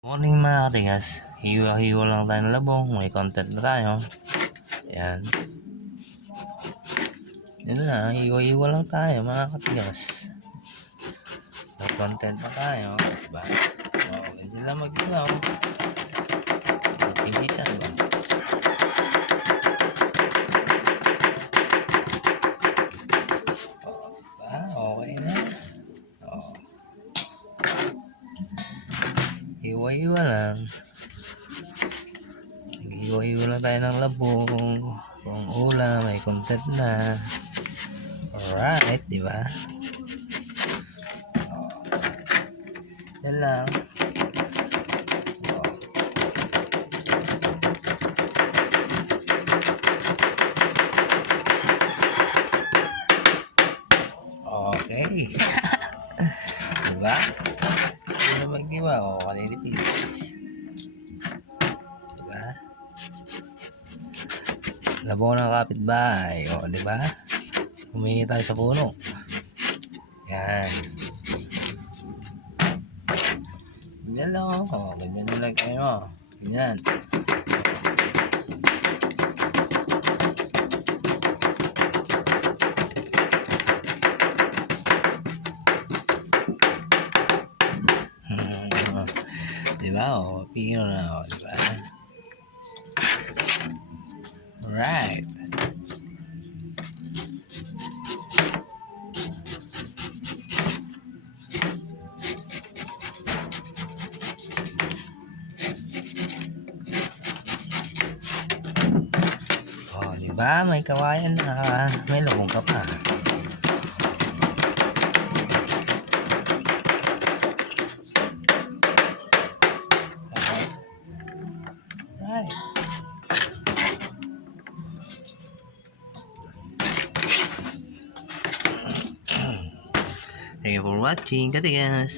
Morning mga katigas, hiwa-hiwa lang tayo ng labong, may content na tayo. Ayan. Yun lang, hiwa-hiwa lang tayo mga katigas. May content na tayo, diba? Ganyan lang mag-iwaw. Pilisan ba? Okay na. Hiwa-hiwa lang. Hiwa-hiwa lang tayo ng labong. Kung ulam, may content na. Alright, diba? Yan lang. Okay. Diba? Ano mag-iwa? Kaninipis. Diba? Labaw ng kapitbahay. Diba? Humingi tayo sa puno. Yan. Ganyan lang. Ganyan lang like kayo. Ganyan. Diba? Pino na. Diba? Alright. Diba? May kawayan na. May labong ka pa. Right. Thank you for watching, katigas.